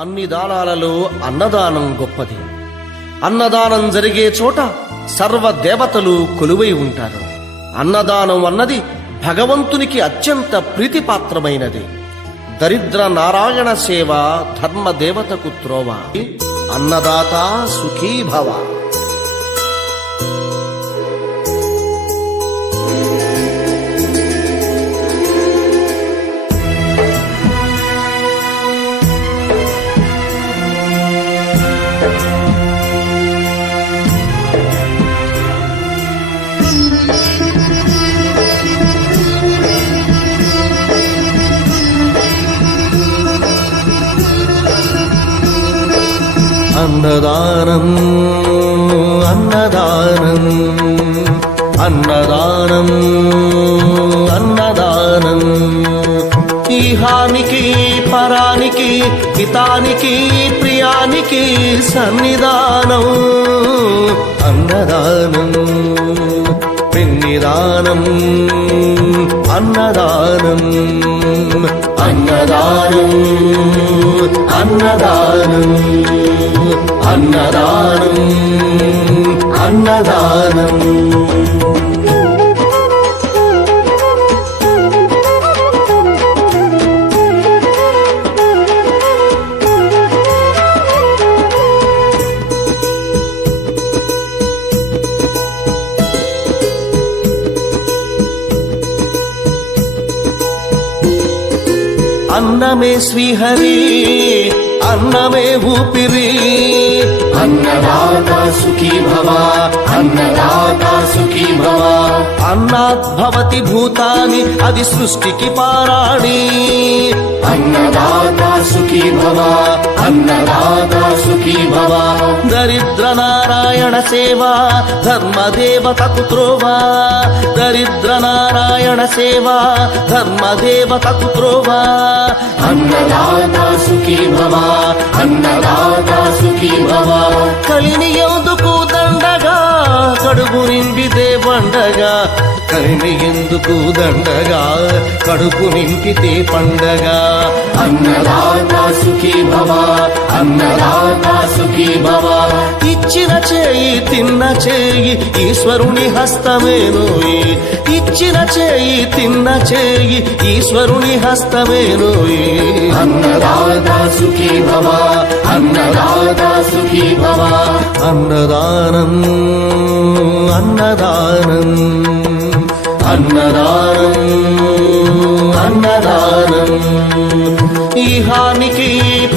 అన్ని దానాలలో అన్నదానం గొప్పది. అన్నదానం జరిగే చోట సర్వ దేవతలు కొలువై ఉంటారు. అన్నదానం అన్నది భగవంతునికి అత్యంత ప్రీతిపాత్రమైనది. దరిద్ర నారాయణ సేవ ధర్మదేవతకు త్రోవ. అన్నదాత సుఖీ భవ. అన్నదానం అన్నదానం అన్నదానం అన్నదానం ఈహానికి పరానికి హితానికి ప్రియానికి సన్నిధానం. అన్నదానం పిన్నిదానం అన్నదానం అన్నదానం అన్నదానం అన్నదానం అన్నదానం. అన్నమే శ్రీహరి అన్నమే ఊపిరి. అన్నదాత సుఖీ భవ అన్నదాత సుఖీ భవ. అన్నాద్భవతి భూతాని అది సృష్టికి పారాణి. అన్నదాత సుఖీ భవ అన్నదాత సుఖీ భవ. దరిద్ర నారాయణ సేవ ధర్మదేవతకు త్రోవ. దరిద్ర నారాయణ సేవ ధర్మదేవతకు త్రోవ. అన్నదాత సుఖీ భవ అన్నదాత సుఖీ భవ. కలిని ఎందుకు దండగా కడుపు నింపితే పండగా. కలిని ఎందుకు దండగా కడుపు నింపితే పండగ. అన్నదాత సుఖీ భవ అన్నదాత సుఖీ భవ. ఇచ్చిన చేయి తిన్న చేయి ఈశ్వరుని హస్తమేనోయి. ఇచ్చిన చేయి తిన్న చేయి ఈశ్వరుని హస్తమేనోయి. అన్నదాత సుఖీ భవ అన్నదాత సుఖీ భవ. అన్నదానం అన్నదానం అన్నదానం అన్నదానం ఈహానికి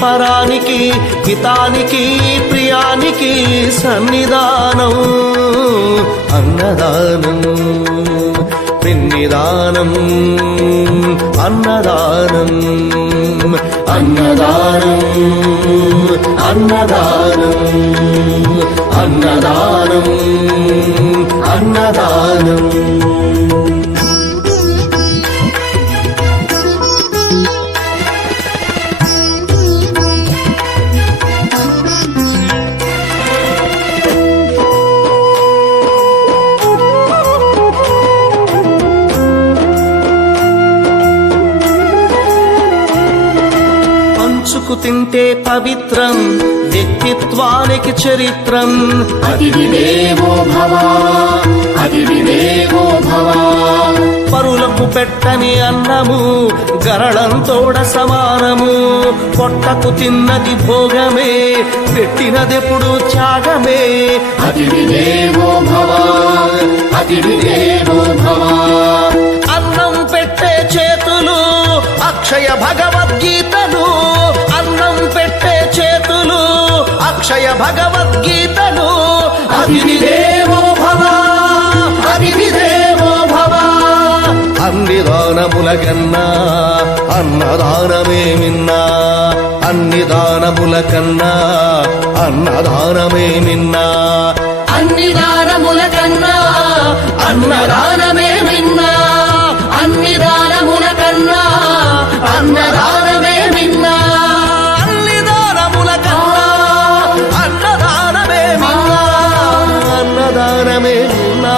పరానికి హితానికి ప్రియానికి సన్నిధానం. అన్నదానం పిన్నిదానం అన్నదానం అన్నదానం అన్నదానం అన్నదానం అన్నదానం. పంచుకు తింటే పవిత్రం వ్యక్తిత్వానికి చరిత్రం. అతిథి దేవో భవ అతిథి దేవో భవ. పరులకు పెట్టని అన్నము గరళంతోడ సమానము. పొట్టకు తిన్నది భోగమే పెట్టినదెప్పుడు త్యాగమే. అతిథి దేవో భవ అతిథి దేవో భవ. అన్నం పెట్టే చేతులు అక్షయ భగవద్గీతలు. అన్నం పెట్టే చేతులు అక్షయ భగవద్గీతలు. అతిథి దేవో భవ అతిథి దేవో భవ. అన్ని దానముల కన్నా అన్నదానమే మిన్నా. అన్ని దానముల కన్నా అన్నదానమే మిన్నా. అన్ని దానముల కన్నా అన్నదానమే మిన్నా. అన్ని దానముల కన్నా అన్నదానమే మిన్నా. అన్ని దానముల కన్నా అన్నదానమే మిన్నా. అన్నదానమే మిన్నా.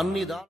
అన్నదా